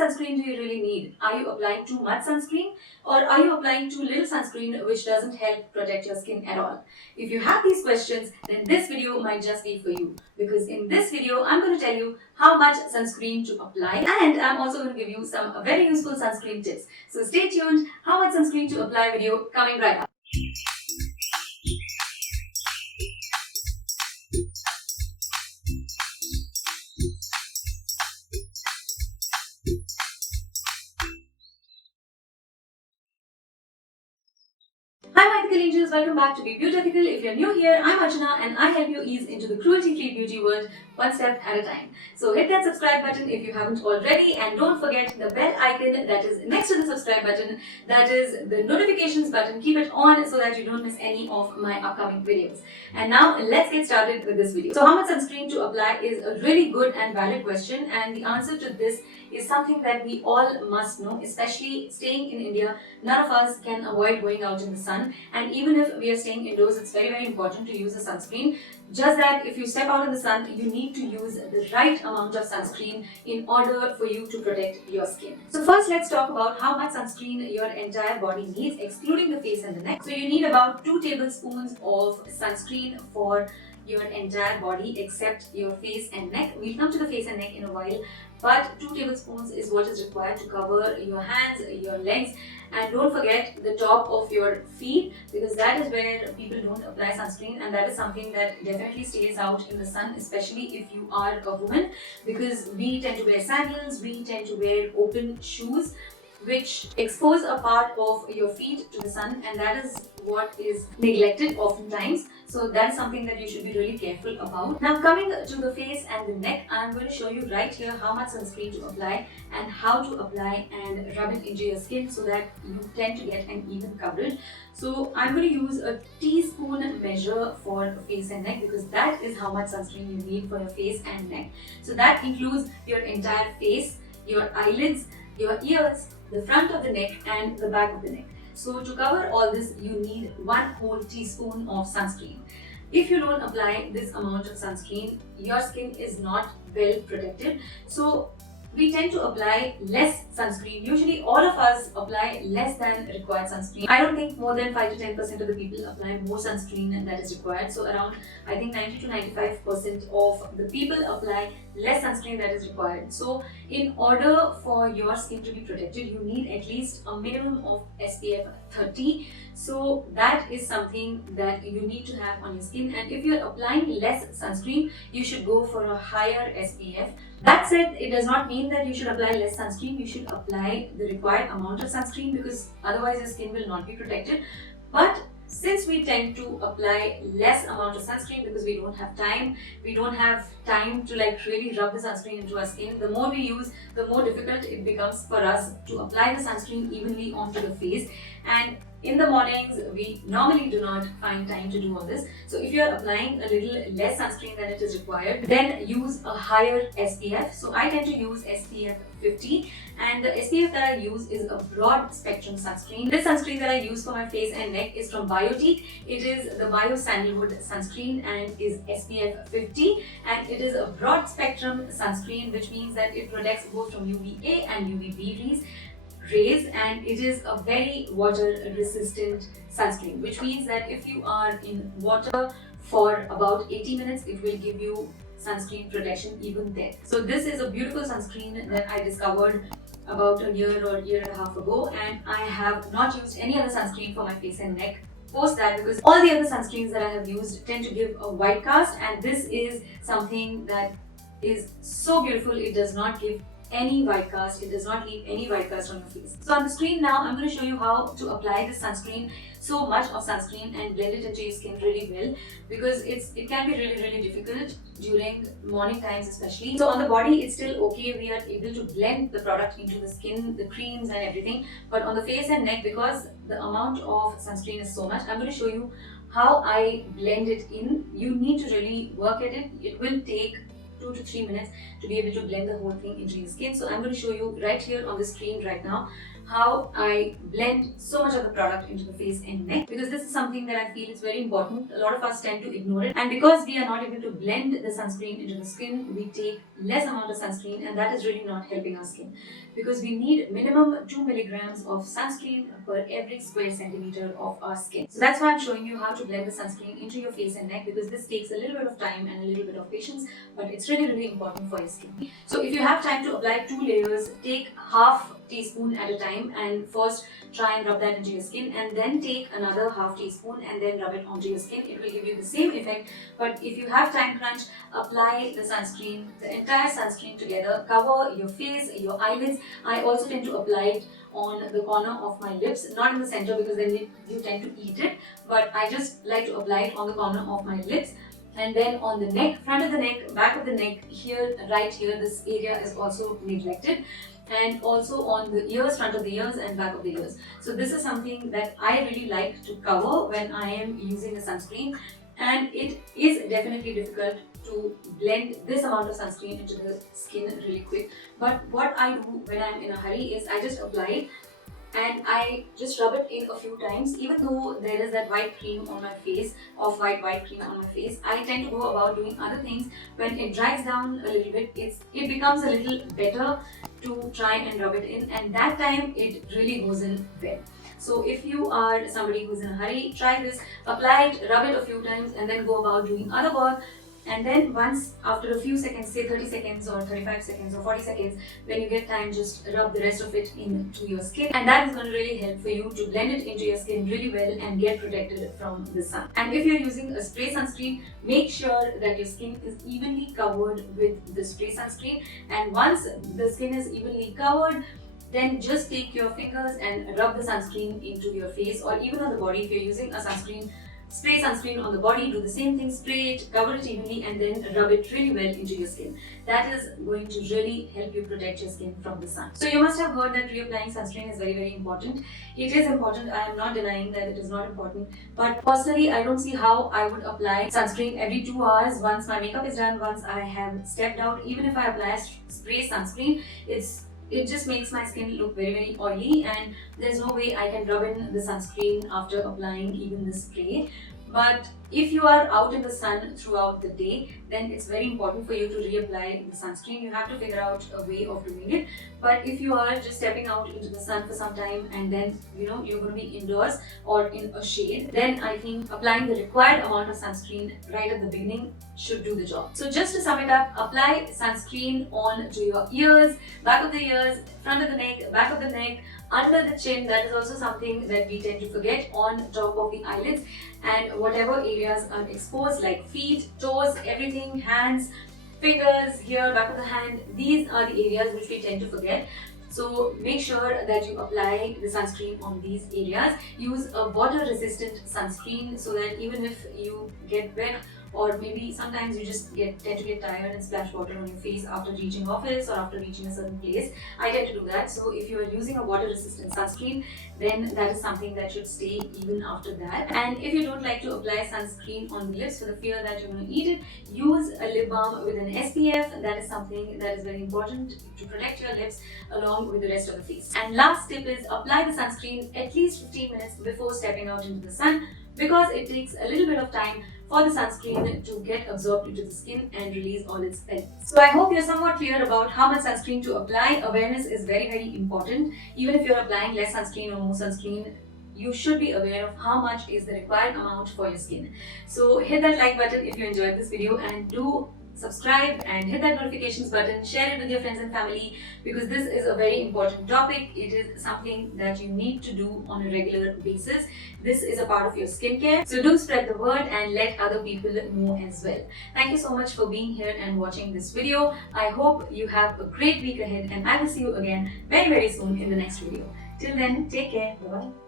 sunscreen do you really need? Are you applying too much sunscreen, or are you applying too little sunscreen which doesn't help protect your skin at all? If you have these questions, then this video might just be for you, because in this video I'm going to tell you how much sunscreen to apply, and I'm also going to give you some very useful sunscreen tips. So stay tuned. How much sunscreen to apply video coming right up. Hi my ethical angels, welcome back to Be Beautethical. If you're new here, I'm Archana and I help you ease into the cruelty-free beauty world one step at a time. So hit that subscribe button if you haven't already, and don't forget the bell icon that is next to the subscribe button, that is the notifications button. Keep it on so that you don't miss any of my upcoming videos. And now let's get started with this video. So how much sunscreen to apply is a really good and valid question, and the answer to this is something that we all must know, especially staying in India. None of us can avoid going out in the sun, and even if we are staying indoors, it's very important to use a sunscreen. Just that if you step out in the sun, you need to use the right amount of sunscreen in order for you to protect your skin. So first, let's talk about how much sunscreen your entire body needs, excluding the face and the neck. So you need about 2 tablespoons of sunscreen for your entire body except your face and neck. We'll come to the face and neck in a while, but 2 tablespoons is what is required to cover your hands, your legs, and don't forget the top of your feet, because that is where people don't apply sunscreen, and that is something that definitely stays out in the sun, especially if you are a woman, because we tend to wear sandals, we tend to wear open shoes which expose a part of your feet to the sun, and that is what is neglected oftentimes. So that's something that you should be really careful about. Now coming to the face and the neck, I'm going to show you right here how much sunscreen to apply and how to apply and rub it into your skin so that you tend to get an even coverage. So I'm going to use a teaspoon measure for face and neck, because that is how much sunscreen you need for your face and neck. So that includes your entire face, your eyelids, your ears, the front of the neck and the back of the neck. So to cover all this, you need 1 whole teaspoon of sunscreen. If you don't apply this amount of sunscreen, your skin is not well protected. So we tend to apply less sunscreen. Usually all of us apply less than required sunscreen. I don't think more than 5 to 10% of the people apply more sunscreen than that is required. So around, I think 90 to 95% of the people apply less sunscreen that is required. So in order for your skin to be protected, you need at least a minimum of SPF 30. So that is something that you need to have on your skin, and if you're applying less sunscreen, you should go for a higher SPF. That said, it does not mean that you should apply less sunscreen. You should apply the required amount of sunscreen, because otherwise your skin will not be protected. But since we tend to apply less amount of sunscreen because we don't have time to really rub the sunscreen into our skin, the more we use, the more difficult it becomes for us to apply the sunscreen evenly onto the face. And in the mornings, we normally do not find time to do all this. So if you are applying a little less sunscreen than it is required, then use a higher SPF. So I tend to use SPF 50, and the SPF that I use is a broad spectrum sunscreen. This sunscreen that I use for my face and neck is from Beautethical. It is the Bio Sandalwood sunscreen and is SPF 50, and it is a broad spectrum sunscreen, which means that it protects both from UVA and UVB rays, and it is a very water resistant sunscreen, which means that if you are in water for about 80 minutes, it will give you sunscreen protection even there. So this is a beautiful sunscreen that I discovered about a year or year and a half ago, and I have not used any other sunscreen for my face and neck post that, because all the other sunscreens that I have used tend to give a white cast, and this is something that is so beautiful. It does not give any white cast, it does not leave any white cast on your face. So on the screen now, I'm going to show you how to apply this sunscreen, so much of sunscreen, and blend it into your skin really well, because it can be really difficult during morning times especially. So on the body it's still okay, we are able to blend the product into the skin, the creams and everything, but on the face and neck, because the amount of sunscreen is so much, I'm going to show you how I blend it in. You need to really work at it. It will take 2 to 3 minutes to be able to blend the whole thing into your skin. So I'm going to show you right here on the screen right now how I blend so much of the product into the face and neck, because this is something that I feel is very important. A lot of us tend to ignore it, and because we are not able to blend the sunscreen into the skin, we take less amount of sunscreen, and that is really not helping our skin, because we need minimum 2 milligrams of sunscreen per every square centimeter of our skin. So that's why I'm showing you how to blend the sunscreen into your face and neck, because this takes a little bit of time and a little bit of patience, but it's really important for your skin. So if you have time to apply 2 layers, take half teaspoon at a time and first try and rub that into your skin, and then take another half teaspoon and then rub it onto your skin. It will give you the same effect, but if you have time crunch, apply the sunscreen, the entire sunscreen together, cover your face, your eyelids. I also tend to apply it on the corner of my lips, not in the center because then you tend to eat it, but I just like to apply it on the corner of my lips. And then on the neck, front of the neck, back of the neck, here, right here, this area is also neglected, and also on the ears, front of the ears and back of the ears. So this is something that I really like to cover when I am using a sunscreen, and it is definitely difficult to blend this amount of sunscreen into the skin really quick. But what I do when I'm in a hurry is I just apply it and I just rub it in a few times. Even though there is that white cream on my face, off-white cream on my face, I tend to go about doing other things. When it dries down a little bit, it becomes a little better to try and rub it in, and that time it really goes in well. So if you are somebody who's in a hurry, try this, apply it, rub it a few times, and then go about doing other work. And then once after a few seconds, say 30 seconds or 35 seconds or 40 seconds, when you get time, just rub the rest of it into your skin, and that is going to really help for you to blend it into your skin really well and get protected from the sun. And if you're using a spray sunscreen, make sure that your skin is evenly covered with the spray sunscreen, and once the skin is evenly covered, then just take your fingers and rub the sunscreen into your face or even on the body. If you're using a sunscreen, spray sunscreen on the body, do the same thing, spray it, cover it evenly, and then rub it really well into your skin. That is going to really help you protect your skin from the sun. So you must have heard that reapplying sunscreen is very important. It is important, I am not denying that it is not important, but personally I don't see how I would apply sunscreen every 2 hours once my makeup is done, once I have stepped out. Even if I apply spray sunscreen, it just makes my skin look very oily, and there's no way I can rub in the sunscreen after applying even the spray. But if you are out in the sun throughout the day, then it's very important for you to reapply the sunscreen. You have to figure out a way of doing it. But if you are just stepping out into the sun for some time and then you're going to be indoors or in a shade, then I think applying the required amount of sunscreen right at the beginning should do the job. So just to sum it up, apply sunscreen on to your ears, back of the ears, front of the neck, back of the neck, under the chin. That is also something that we tend to forget, on top of the eyelids, and whatever areas are exposed like feet, toes, everything, hands, fingers, here, back of the hand. These are the areas which we tend to forget. So make sure that you apply the sunscreen on these areas. Use a water resistant sunscreen so that even if you get wet, or maybe sometimes you just tend to get tired and splash water on your face after reaching office or after reaching a certain place. I tend to do that. So if you are using a water resistant sunscreen, then that is something that should stay even after that. And if you don't like to apply sunscreen on the lips for the fear that you're going to eat it, use a lip balm with an SPF. That is something that is very important to protect your lips along with the rest of the face. And last tip is apply the sunscreen at least 15 minutes before stepping out into the sun, because it takes a little bit of time for the sunscreen to get absorbed into the skin and release all its benefits. So I hope you're somewhat clear about how much sunscreen to apply. Awareness is very important. Even if you're applying less sunscreen or more sunscreen, you should be aware of how much is the required amount for your skin. So hit that like button if you enjoyed this video, and do subscribe and hit that notifications button. Share it with your friends and family, because this is a very important topic. It is something that you need to do on a regular basis. This is a part of your skincare. So do spread the word and let other people know as well. Thank you so much for being here and watching this video. I hope you have a great week ahead, and I will see you again very soon in the next video. Till then, take care. Bye-bye.